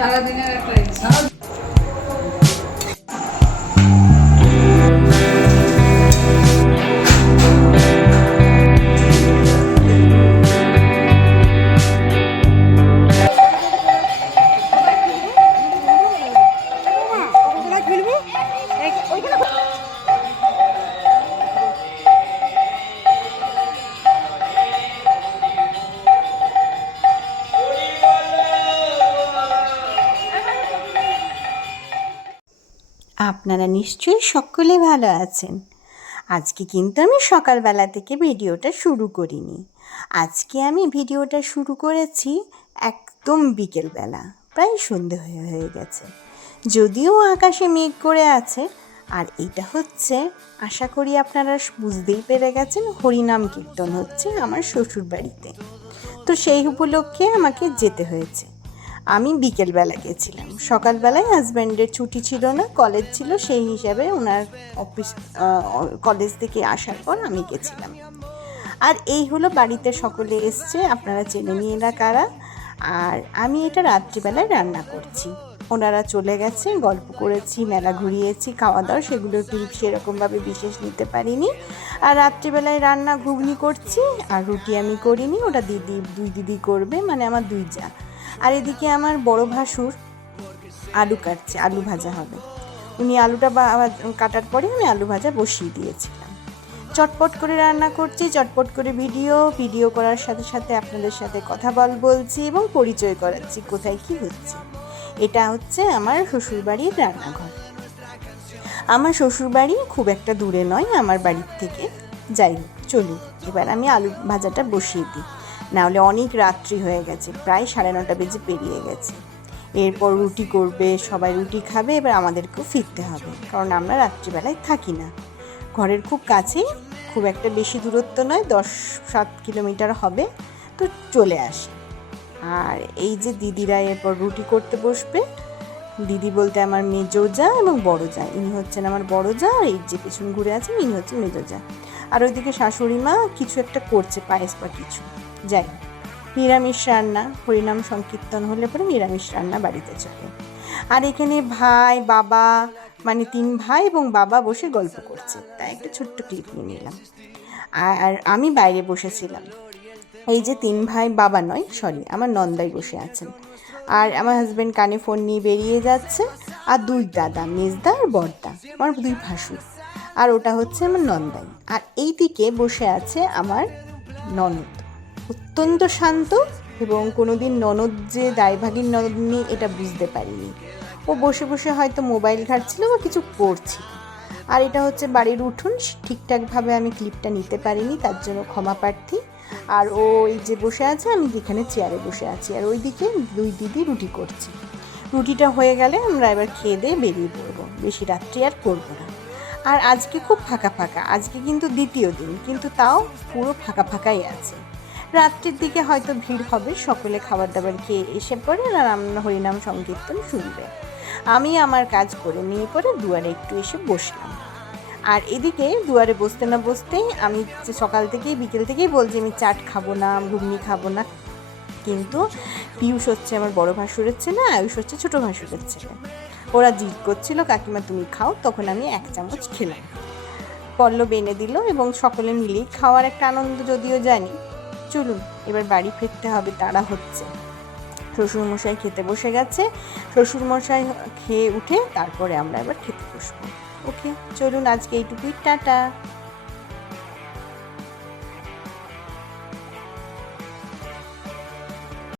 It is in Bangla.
সারাদিনের একটা আপনারা নিশ্চয়ই সকলে ভালো আছেন। আজকে কিন্তু আমি সকালবেলা থেকে ভিডিওটা শুরু করিনি। আজকে আমি ভিডিওটা শুরু করেছি একদম বিকেলবেলা, প্রায় সন্ধে হয়ে হয়ে গেছে। যদিও আকাশে মেঘ করে আছে, আর এটা হচ্ছে, আশা করি আপনারা বুঝতেই পেরে গেছেন, হরিনাম কীর্তন হচ্ছে আমার শ্বশুর বাড়িতে তো সেই উপলক্ষে আমাকে যেতে হয়েছে। আমি বিকেলবেলা গেছিলাম। সকালবেলায় হাজব্যান্ডের ছুটি ছিল না কলেজ ছিল, সেই হিসাবে ওনার অফিস কলেজ থেকে আসার পর আমি গেছিলাম। আর এই হলো বাড়িতে সকলে এসছে, আপনারা চেনে নিয়ে না কারা। আর আমি এটা রাত্রিবেলায় রান্না করছি। ওনারা চলে গেছে, গল্প করেছি, মেলা ঘুরিয়েছি খাওয়া দাওয়া সেগুলো একটু সেরকমভাবে বিশেষ নিতে পারিনি। আর রাত্রিবেলায় রান্না, ঘুগনি করছি, আর রুটি আমি করিনি, ওটা দিদি, দুই দিদি করবে মানে আমার দুই যা। আর এদিকে আমার বড় ভাসুর আলু কাটছে, আলু ভাজা হবে। উনি আলুটা কাটার পরে আমি আলু ভাজা বসিয়ে দিয়েছিলাম। চটপট করে রান্না করছি, চটপট করে ভিডিও ভিডিও করার সাথে সাথে আপনাদের সাথে কথা বল বলছি এবং পরিচয় করাচ্ছি, কোথায় কি হচ্ছে। এটা হচ্ছে আমার শ্বশুরবাড়ির রান্নাঘর। আমার শ্বশুরবাড়ি খুব একটা দূরে নয়, আমার বাড়ির থেকে। যাই চলুন, এবার আমি আলু ভাজাটা বসিয়ে দিই। নাহলে অনেক রাত্রি হয়ে গেছে, প্রায় সাড়ে নটা বেজে পেরিয়ে গেছে। এরপর রুটি করবে, সবাই রুটি খাবে, এবার আমাদেরকেও ফিরতে হবে, কারণ আমরা রাত্রিবেলায় থাকি না। ঘরের খুব কাছেই, খুব একটা বেশি দূরত্ব নয়, দশ সাত কিলোমিটার হবে, তো চলে আসে। আর এই যে দিদিরা এরপর রুটি করতে বসবে দিদি বলতে আমার মেজো যা এবং বড় যা। ইনি হচ্ছেন আমার বড় যা আর এই যে পেছন ঘুরে আছেন, ইনি হচ্ছেন মেজো যা। আর ওইদিকে শাশুড়ি মা কিছু একটা করছে, পায়েস বা কিছু। যাই নিরামিষ রান্না, হরিনাম সংকীর্তন হলে পরে নিরামিষ রান্না বাড়িতে চলে। আর এখানে ভাই, বাবা মানে তিন ভাই এবং বাবা বসে গল্প করছে। তাই একটা ছোট্ট ক্লিপ নিয়ে নিলাম। আর আমি বাইরে বসেছিলাম। এই যে তিন ভাই, বাবা নয় সরি আমার নন্দাই বসে আছেন। আর আমার হাজব্যান্ড কানে ফোন নিয়ে বেরিয়ে যাচ্ছে। আর দুই দাদা, মেজদা আর বড়দা, আমার দুই ভাসুর। আর ওটা হচ্ছে আমার নন্দাই। আর এই দিকে বসে আছে আমার ননদ। অত্যন্ত শান্ত এবং কোনোদিন ননদ যে দায়ভাগীর ননদিনী এটা বুঝতে পারিনি। ও বসে বসে হয়তো মোবাইল ঘাটছিল বা কিছু করছিল। আর এটা হচ্ছে বাড়ির উঠুন ঠিকঠাকভাবে আমি ক্লিপটা নিতে পারিনি, তার জন্য ক্ষমা প্রার্থী। আর ও এই যে বসে আছে, আমি যেখানে চেয়ারে বসে আছি, আর ওইদিকে দুই দিদি রুটি করছি। রুটিটা হয়ে গেলে আমরা এবার খেয়ে দিয়ে বেরিয়ে পড়ব, বেশি রাত্রি আর করব না। আর আজকে খুব ফাঁকা ফাঁকা, আজকে কিন্তু দ্বিতীয় দিন, কিন্তু তাও পুরো ফাঁকা ফাঁকাই আছে। রাত্রির দিকে হয়তো ভিড় হবে, সকলে খাবার দাবার খেয়ে এসে পরে আর আমরা হরিনাম সংকীর্তন শুনবে। আমি আমার কাজ করে নিয়ে পরে দুয়ারে একটু এসে বসলাম। আর এদিকে দুয়ারে বসতে না বসতেই আমি সকাল থেকেই, বিকেল থেকেই বলছি আমি চাট খাব না, ঘুগনি খাব না। কিন্তু পিয়ুষ হচ্ছে আমার বড় ভাসুরের ছেলে, আয়ুষ হচ্ছে ছোটো ভাসুরের ছেলে। ওরা জিদ করছিল, কাকিমা, তুমি খাও? তখন আমি এক চামচ খেলাম। পল্লব এনে দিল এবং সকলে মিলেই খাওয়ার একটা আনন্দ যদিও জানি। চলুন, এবার বাড়ি ফিরতে হবে তারা হচ্ছে। শ্বশুরমশাই খেতে বসে গেছে। শ্বশুরমশাই খেয়ে উঠে তারপরে আমরা এবার খেতে বসবো। ওকে, চলুন আজকে এইটুকুই, টাটা।